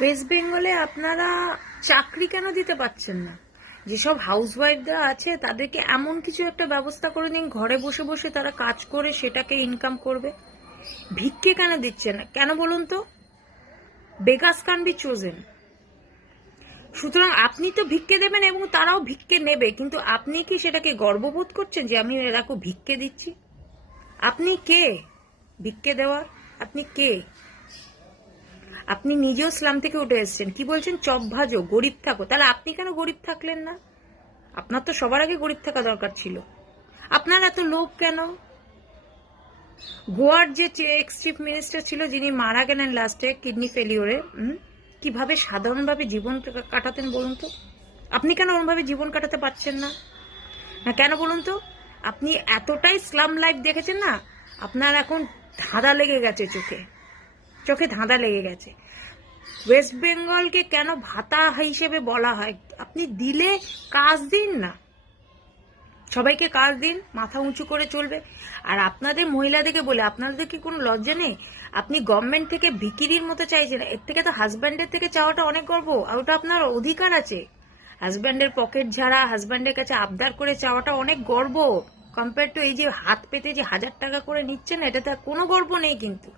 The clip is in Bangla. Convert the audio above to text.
ওয়েস্ট বেঙ্গলে আপনারা চাকরি কেন দিতে পারছেন না? যেসব হাউসওয়াইফরা আছে তাদেরকে এমন কিছু একটা ব্যবস্থা করে দিন, ঘরে বসে বসে তারা কাজ করে সেটাকে ইনকাম করবে। ভিক্ষে কেন দিচ্ছেন না কেন বলুন তো? Vegas can be chosen. সুতরাং আপনি তো ভিক্ষে দেবেন এবং তারাও ভিক্ষে নেবে, কিন্তু আপনি কি সেটাকে গর্ববোধ করছেন যে আমি এরকম ভিক্ষে দিচ্ছি? আপনি কে ভিক্ষে দেওয়ার? আপনি কে? আপনি নিজেও স্লাম থেকে উঠে এসেছেন, কি বলছেন চপ ভাজো, গরিব থাকো। তাহলে আপনি কেন গরিব থাকলেন না? আপনার তো সবার আগে গরিব থাকা দরকার ছিল। আপনার এত লোভ কেন? গোয়ার যে এক্স চিফ মিনিস্টার ছিল, যিনি মারা গেলেন লাস্টে কিডনি ফেলিওরে, কিভাবে সাধারণভাবে জীবন কাটাতেন বলুন তো? আপনি কেন ওরভাবে জীবন কাটাতে পারছেন না? না কেন বলুন তো? আপনি এতটাই স্লাম লাইফ দেখেছেন না, আপনার এখন ধাঁধা লেগে গেছে, চোখে চোখে ধাঁধা লেগে গেছে। ওয়েস্ট বেঙ্গলকে কেন ভাতা হিসেবে বলা হয়? আপনি দিলে কাজ দিন না, সবাইকে কাজ দিন, মাথা উঁচু করে চলবে। আর আপনাদের মহিলাদেরকে বলে, আপনাদের কি কোনো লজ্জা নেই? আপনি গভর্নমেন্ট থেকে ভিকিরির মতো চাইছেন, এর থেকে তো হাজব্যান্ডের থেকে চাওয়াটা অনেক গর্ব, আর ওটা আপনার অধিকার আছে। হাজব্যান্ডের পকেট ঝাড়া, হাজব্যান্ডের কাছে আবদার করে চাওয়াটা অনেক গর্ব, কম্পেয়ার টু এই যে হাত পেতে যে 1000 টাকা করে নিচ্ছেন, এটাতে কোনো গর্ব নেই কিন্তু।